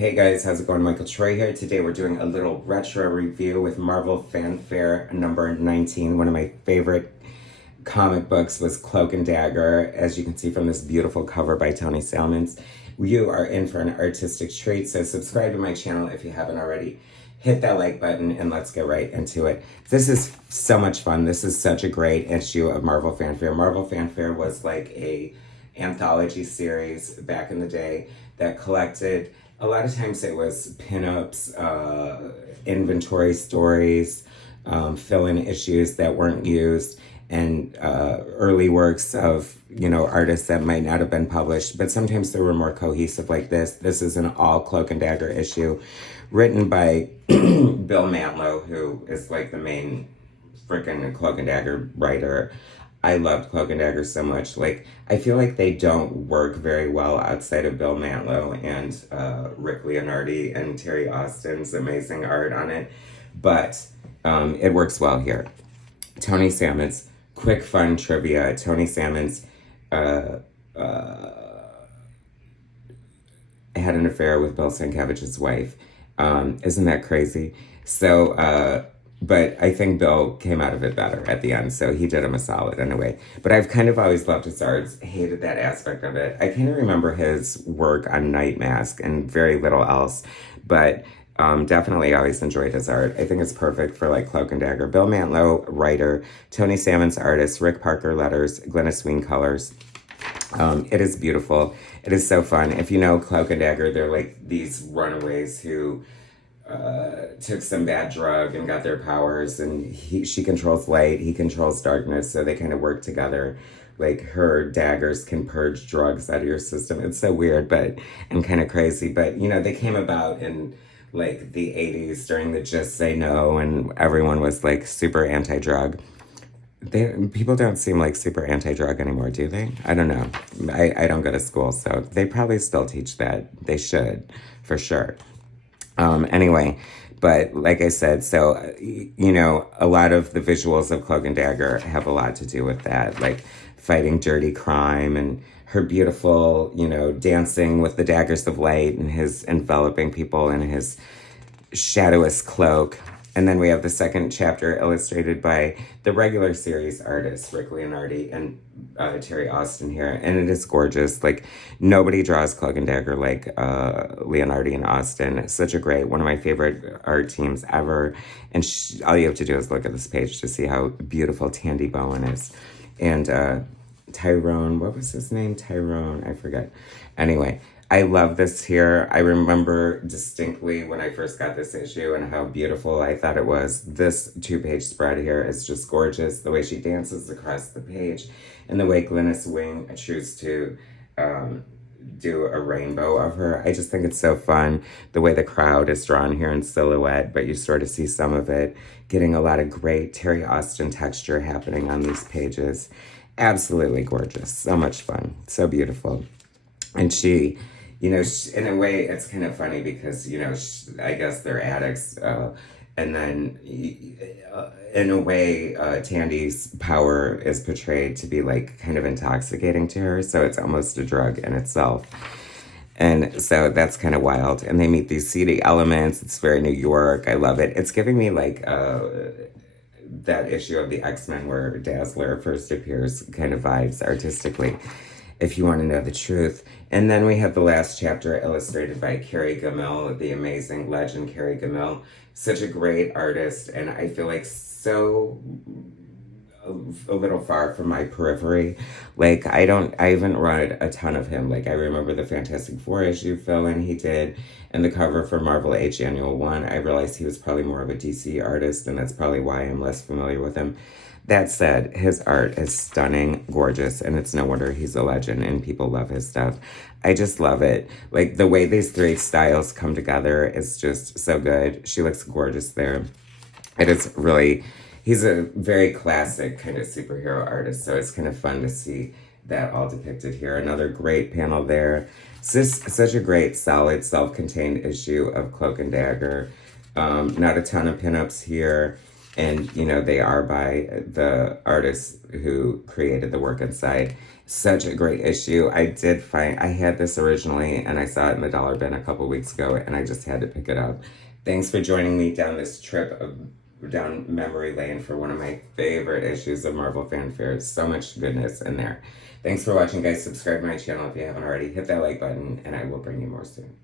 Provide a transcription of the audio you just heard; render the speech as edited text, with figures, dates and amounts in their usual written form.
Hey guys, how's it going? Michael Troy here. Today we're doing a little retro review with Marvel Fanfare number 19. One of my favorite comic books was Cloak and Dagger, as you can see from this beautiful cover by Tony Salmons. You are in for an artistic treat, so subscribe to my channel if you haven't already. Hit that like button and let's get right into it. This is so much fun. This is such a great issue of Marvel Fanfare. Marvel Fanfare was like a anthology series back in the day that collected, a lot of times it was pinups, inventory stories, fill-in issues that weren't used, and early works of, artists that might not have been published, but sometimes they were more cohesive like this. This is an all Cloak and Dagger issue written by Bill Mantlo, who is like the main freaking Cloak and Dagger writer. I loved Cloak and Dagger so much. Like, I feel like they don't work very well outside of Bill Mantlo and Rick Leonardi and Terry Austin's amazing art on it. But it works well here. Tony Salmons, quick fun trivia. Tony Salmons had an affair with Bill Sienkiewicz's wife. Isn't that crazy? So, but I think Bill came out of it better at the end, so he did him a solid in a way. But I've kind of always loved his art, hated that aspect of it. I kind of remember his work on Night Mask and very little else, but definitely always enjoyed his art. I think it's perfect for like Cloak and Dagger. Bill Mantlo, writer, Tony Salmons, artist, Rick Parker, letters, Glynis Wein, colors. It is beautiful. It is so fun. If you know Cloak and Dagger, they're like these runaways who took some bad drug and got their powers, and she controls light, he controls darkness, so they kind of work together. Like, her daggers can purge drugs out of your system. It's so weird, and kind of crazy, but they came about in like the 80s during the Just Say No, and everyone was like super anti-drug. People don't seem like super anti-drug anymore, do they? I don't know. I don't go to school, so they probably still teach that. They should, for sure. Anyway, but like I said, so, a lot of the visuals of Cloak and Dagger have a lot to do with that, like fighting dirty crime and her beautiful, dancing with the daggers of light and his enveloping people in his shadowous cloak. And then we have the second chapter illustrated by the regular series artists, Rick Leonardi and Terry Austin here. And it is gorgeous. Like, nobody draws Cloak and Dagger like Leonardi and Austin. It's such a great, one of my favorite art teams ever. And all you have to do is look at this page to see how beautiful Tandy Bowen is. And Tyrone, what was his name? Tyrone, I forget. Anyway, I love this here. I remember distinctly when I first got this issue and how beautiful I thought it was. This 2-page spread here is just gorgeous. The way she dances across the page and the way Glynis Wein chose to do a rainbow of her. I just think it's so fun. The way the crowd is drawn here in silhouette, but you sort of see some of it. Getting a lot of great Terry Austin texture happening on these pages. Absolutely gorgeous. So much fun. So beautiful. And she, in a way, it's kind of funny because, I guess they're addicts. And then, in a way, Tandy's power is portrayed to be, like, kind of intoxicating to her. So it's almost a drug in itself. And so that's kind of wild. And they meet these seedy elements. It's very New York. I love it. It's giving me, like, that issue of the X-Men where Dazzler first appears kind of vibes artistically, if you want to know the truth. And then we have the last chapter illustrated by Carrie Gammill, the amazing legend Carrie Gammill. Such a great artist, and I feel like so a little far from my periphery. Like, I haven't read a ton of him. Like, I remember the Fantastic Four issue fill-in he did, and the cover for Marvel H Annual 1. I realized he was probably more of a DC artist, and that's probably why I'm less familiar with him. That said, his art is stunning, gorgeous, and it's no wonder he's a legend and people love his stuff. I just love it. Like, the way these three styles come together is just so good. She looks gorgeous there. It is really, he's a very classic kind of superhero artist, so it's kind of fun to see that all depicted here. Another great panel there. It's just such a great, solid, self-contained issue of Cloak and Dagger. Not a ton of pinups here. And, they are by the artists who created the work inside. Such a great issue. I had this originally and I saw it in the dollar bin a couple weeks ago and I just had to pick it up. Thanks for joining me down this trip down memory lane for one of my favorite issues of Marvel Fanfare. So much goodness in there. Thanks for watching, guys. Subscribe to my channel if you haven't already. Hit that like button and I will bring you more soon.